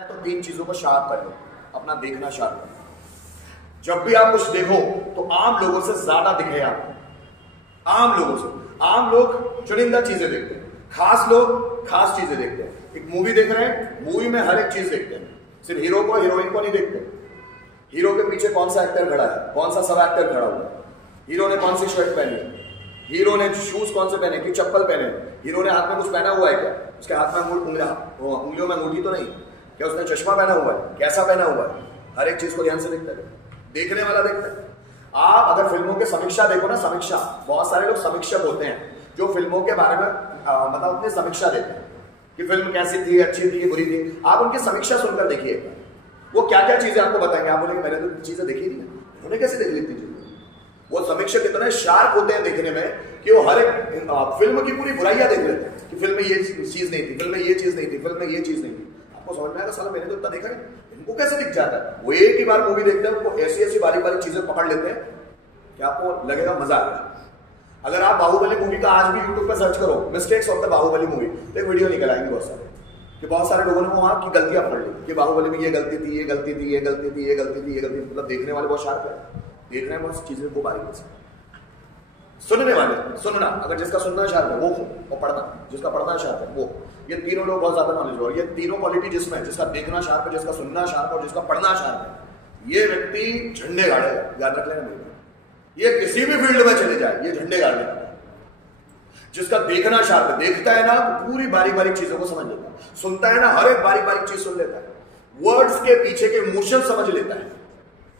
तो तीन चीजों को शार्प कर लो, अपना देखना शार्प करो। जब भी आप कुछ देखो तो आम लोगों से ज्यादा दिखे आपको। आम लोगों से, आम लोग चुनिंदा चीजें देखते हैं, खास लोग खास चीजें देखते हैं। एक मूवी देख रहे हैं, मूवी में हर एक चीज देखते हैं, सिर्फ हीरो को हीरोइन को नहीं देखते। हीरो के पीछे कौन सा एक्टर खड़ा है, कौन सा सब एक्टर खड़ा हुआ है, हीरो ने कौन सी शर्ट पहनी है, हीरो ने शूज कौन से पहने, कि चप्पल पहने, हीरो ने हाथ में कुछ पहना हुआ है क्या, उसके हाथ में उंगलियों में अंगूठी तो नहीं, क्या उसने चश्मा पहना हुआ है, कैसा पहना हुआ है, हर एक चीज को ध्यान से देखता है, देखने वाला देखता है। आप अगर फिल्मों की समीक्षा देखो ना, समीक्षा, बहुत सारे लोग समीक्षक होते हैं जो फिल्मों के बारे में मतलब अपनी समीक्षा देते हैं कि फिल्म कैसी थी, अच्छी थी, बुरी थी। आप उनकी समीक्षा सुनकर देखिए, वो क्या क्या चीजें आपको बताएंगे। आप बोलेंगे मैंने तो चीजें देखी नहीं है, उन्होंने कैसे देख ली इतनी चीजें। वो समीक्षक इतने शार्प होते हैं देखने में कि वो हर एक फिल्म की पूरी बुराइयां देख लेते हैं कि फिल्म में ये चीज नहीं थी, फिल्म में ये चीज नहीं थी, फिल्म में ये चीज नहीं थी। आपको समझ में आएगा साला मैंने तो इतना देखा नहीं, इनको कैसे दिख जाता है। वो एक ही बार मूवी देखते हैं, उनको ऐसी ऐसी बारी बारी चीजें पकड़ लेते हैं कि आपको लगेगा मजा आ गया। अगर आप बाहुबली मूवी का आज भी यूट्यूब पर सर्च करो, mistakes of the Baahubali movie, तो एक वीडियो निकल आएंगे बहुत सारे कि बहुत सारे लोगों ने वहां की गलतियां पकड़ ली कि बाहुबली में ये गलती थी, ये गलती थी, ये गलती थी, ये गलती थी, ये गलती थी। मतलब देखने वाले बहुत शार्प है, देखने में बहुत चीजें को बारीकी से। सुनने वाले, सुनना, अगर जिसका सुनना शार्प है वो, और पढ़ना, जिसका पढ़ना शार्प है वो, ये तीनों लोग बहुत ज्यादा नॉलेज। और ये तीनों क्वालिटी जिसमें, जिसका देखना शार्प है, जिसका सुनना शार्प है और जिसका पढ़ना शार्प है, ये व्यक्ति झंडे गाड़ेगा। याद रख लेना मेरे, ये किसी भी फील्ड में चले जाए ये झंडे गाड़ने वाला। जिसका देखना शार्प है, देखता है ना तो पूरी बारीक बारीक चीजों को समझ लेता है, सुनता है ना हर एक बारीक बारीक चीज सुन लेता है, वर्ड्स के पीछे के इमोशन समझ लेता है,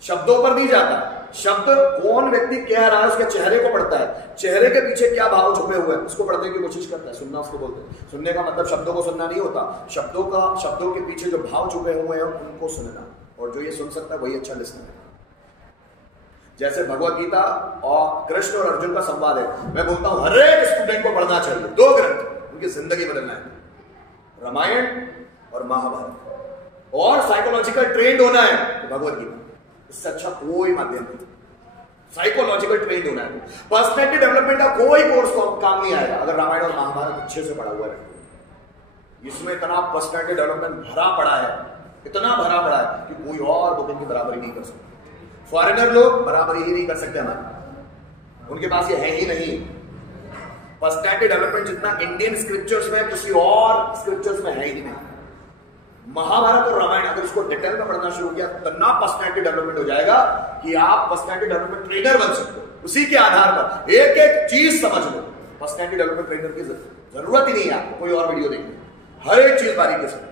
शब्दों पर नहीं जाता। शब्द कौन व्यक्ति कह रहा है उसके चेहरे को पढ़ता है, चेहरे के पीछे क्या भाव छुपे हुए हैं उसको पढ़ने की कोशिश करता है। सुनना उसको बोलते हैं। सुनने का मतलब शब्दों को सुनना नहीं होता, शब्दों के पीछे जो भाव छुपे हुए हैं उनको सुनना। और जो ये सुन सकता है वही अच्छा लिसनर है। जैसे भगवत गीता और कृष्ण और अर्जुन का संवाद है, मैं बोलता हूं हर एक स्टूडेंट को पढ़ना चाहिए। दो ग्रंथ उनकी जिंदगी बदलना है, रामायण और महाभारत। और साइकोलॉजिकल ट्रेंड होना है तो भगवत गीता, इससे अच्छा कोई माध्यम नहीं। साइकोलॉजिकल ट्रेंड होना है, पर्सनैलिटी डेवलपमेंट का कोई कोर्स काम नहीं आएगा अगर रामायण और महाभारत अच्छे से पढ़ा हुआ है। इसमें इतना पर्सनैलिटी डेवलपमेंट भरा पड़ा है, इतना भरा पड़ा है कि कोई और बुक इनकी बराबरी नहीं कर सकता। फॉरेनर लोग बराबरी ही नहीं कर सकते हमारे, उनके पास ये है ही नहीं। पर्सनैलिटी डेवलपमेंट जितना इंडियन स्क्रिप्चर्स में किसी और स्क्रिप्चर्स में है ही नहीं। महाभारत और रामायण अगर इसको डिटेल में पढ़ना शुरू किया तो इतना पर्सनैलिटी डेवलपमेंट हो जाएगा कि आप पर्सनैलिटी डेवलपमेंट ट्रेनर बन सकते हो। उसी के आधार पर एक एक चीज समझ लो। पर्सनैलिटी डेवलपमेंट ट्रेनर की जरूरत ही नहीं है आपको कोई और वीडियो देखने, हर एक चीज बारीकी से।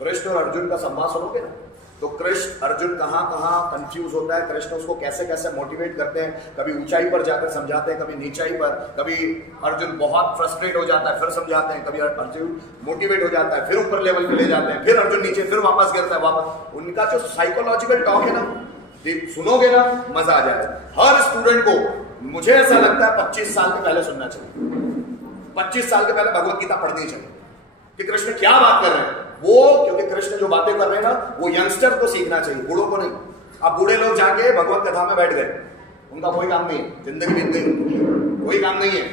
कृष्ण और अर्जुन का संवाद सुनोगे ना तो कृष्ण अर्जुन कहां कहां कंफ्यूज होता है, कृष्ण उसको कैसे कैसे मोटिवेट करते हैं। कभी ऊंचाई पर जाकर समझाते हैं, कभी नीचाई पर, कभी अर्जुन बहुत फ्रस्ट्रेट हो जाता है फिर समझाते हैं, कभी अर्जुन मोटिवेट हो जाता है फिर ऊपर लेवल पे ले जाते हैं, फिर अर्जुन नीचे, फिर वापस गिरता है वापस। उनका जो साइकोलॉजिकल टॉक है ना, सुनोगे ना मजा आ जाएगा। हर स्टूडेंट को मुझे ऐसा लगता है 25 साल के पहले सुनना चाहिए। 25 साल के पहले भगवत गीता पढ़नी चाहिए कि कृष्ण क्या बात कर रहे हैं वो, क्योंकि कृष्ण जो बातें कर रहे हैं ना वो यंगस्टर को सीखना चाहिए, बूढ़ों को नहीं। अब बूढ़े लोग जाके भगवत कथा में बैठ गए, उनका कोई काम नहीं है, जिंदगी बीत गई, कोई काम नहीं है।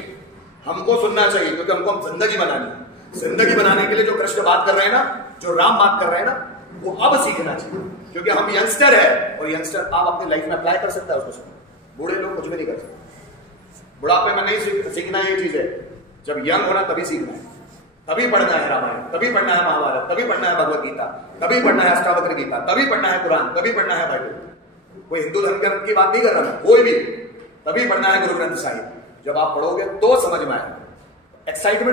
हमको सुनना चाहिए क्योंकि हमको जिंदगी बनानी है। जिंदगी बनाने के लिए जो कृष्ण बात कर रहे हैं ना, जो राम बात कर रहे हैं ना, वो अब सीखना चाहिए क्योंकि हम यंगस्टर है और यंगस्टर आप अपनी लाइफ में अप्लाई कर सकता है उसको। बूढ़े लोग कुछ भी नहीं कर सकते। बुढ़ापे में नहीं सीखना ये चीज है, जब यंग होना तभी सीखना है, तभी पढ़ना है रामायण, तभी पढ़ना है महाभारत, तभी पढ़ना है भगवत गीता, तभी पढ़ना है अष्टावक्र गीता, तभी पढ़ना है कुरान, तभी पढ़ना है बाइबल। कोई हिंदू धर्म की बात नहीं कर रहा, कोई भी, तभी पढ़ना है गुरु ग्रंथ साहिब। जब आप पढ़ोगे तो समझ में आएगा। एक्साइटमेंट